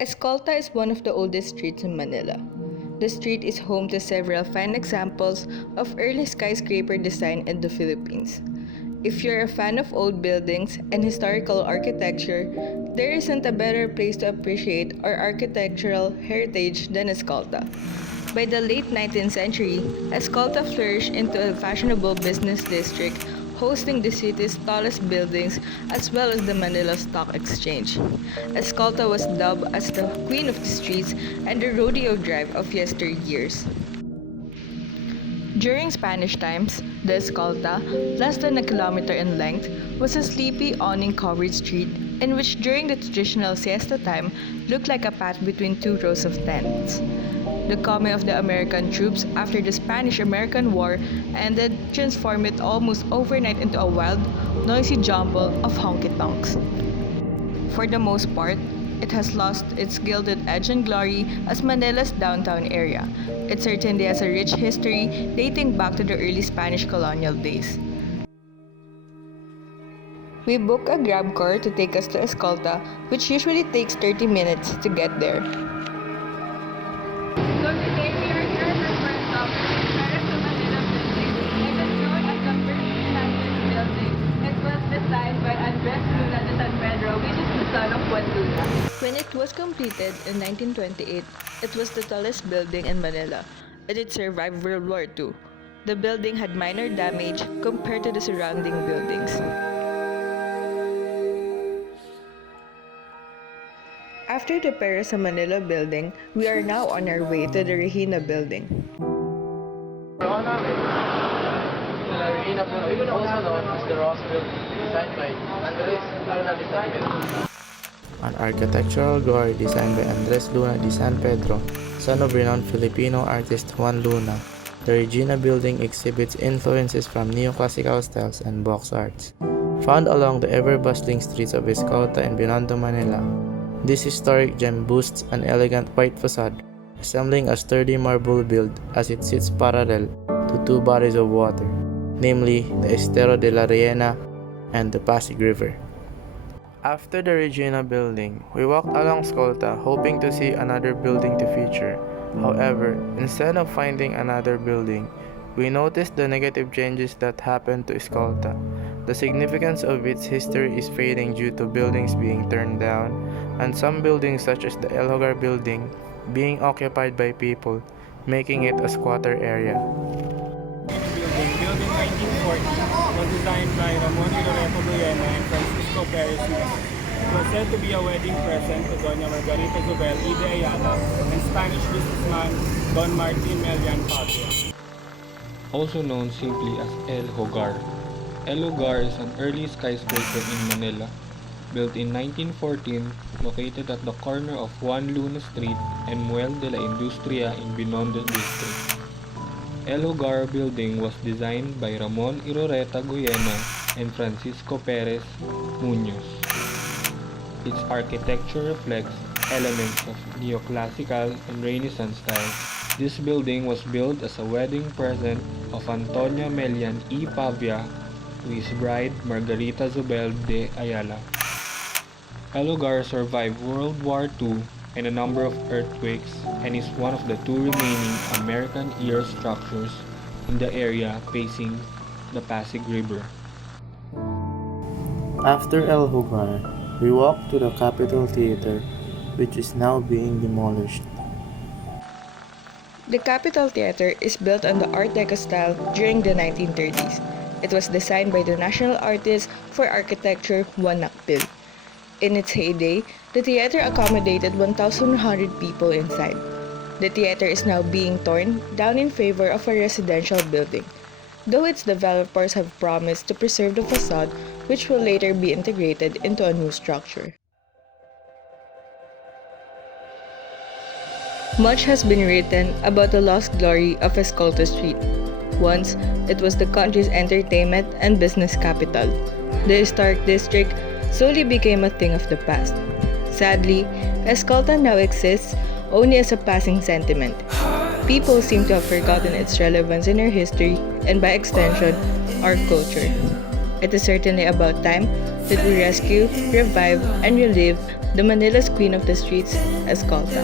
Escolta is one of the oldest streets in Manila. The street is home to several fine examples of early skyscraper design in the Philippines. If you're a fan of old buildings and historical architecture, there isn't a better place to appreciate our architectural heritage than Escolta. By the late 19th century, Escolta flourished into a fashionable business district, hosting the city's tallest buildings as well as the Manila Stock Exchange. Escolta was dubbed as the Queen of the Streets and the rodeo drive of yesteryears. During Spanish times, the Escolta, less than a kilometer in length, was a sleepy awning-covered street in which during the traditional siesta time looked like a path between two rows of tents. The coming of the American troops after the Spanish-American War ended transformed it almost overnight into a wild, noisy jumble of honky-tonks. For the most part, it has lost its gilded edge and glory as Manila's downtown area. It certainly has a rich history dating back to the early Spanish colonial days. We book a grab car to take us to Escolta, which usually takes 30 minutes to get there. So today we are here at our first stop, Paris to Manila building. It is known as the first standard building. It was designed by Andres Luna de San Pedro, which is the son of Juan Luna. When it was completed in 1928, it was the tallest building in Manila, and it survived World War II. The building had minor damage compared to the surrounding buildings. After the Paris sa Manila building, we are now on our way to the Regina building. The Regina building, also known as the Ross building, designed by Andres Luna de San Pedro. An architectural glory designed by Andres Luna de San Pedro, son of renowned Filipino artist Juan Luna. The Regina building exhibits influences from neoclassical styles and box arts, found along the ever-bustling streets of Escolta and Binondo, Manila. This historic gem boasts an elegant white facade, resembling a sturdy marble build as it sits parallel to two bodies of water, namely the Estero de la Reina and the Pasig River. After the Regina building, we walked along Escolta hoping to see another building to feature. However, instead of finding another building, we noticed the negative changes that happened to Escolta. The significance of its history is fading due to buildings being turned down, and some buildings such as the El Hogar building being occupied by people, making it a squatter area. Building, built in 1940, was designed by Ramon Guillén and Francisco Perez. It was said to be a wedding present to Doña Margarita Zubel y de Ayala and Spanish businessman Don Martin Melian Pablo. Also known simply as El Hogar. El Hogar is an early skyscraper in Manila, built in 1914, located at the corner of Juan Luna Street and Muelle de la Industria in Binondo District. El Hogar building was designed by Ramon Irureta Guyena and Francisco Perez Muñoz. Its architecture reflects elements of neoclassical and Renaissance style. This building was built as a wedding present of Antonio Melian y Pavia to his bride Margarita Zubel de Ayala. El Hogar survived World War II and a number of earthquakes and is one of the two remaining American-era structures in the area facing the Pasig River. After El Hogar, we walked to the Capitol Theater, which is now being demolished. The Capitol Theater is built on the Art Deco style during the 1930s. It was designed by the national artist for architecture Juan Nakpil. In its heyday, the theater accommodated 1,100 people inside. The theater is now being torn down in favor of a residential building, though its developers have promised to preserve the facade, which will later be integrated into a new structure. Much has been written about the lost glory of Escolta Street. Once, it was the country's entertainment and business capital. The historic district slowly became a thing of the past. Sadly, Escolta now exists only as a passing sentiment. People seem to have forgotten its relevance in our history and by extension, our culture. It is certainly about time that we rescue, revive, and relive the Manila's Queen of the Streets, Escolta.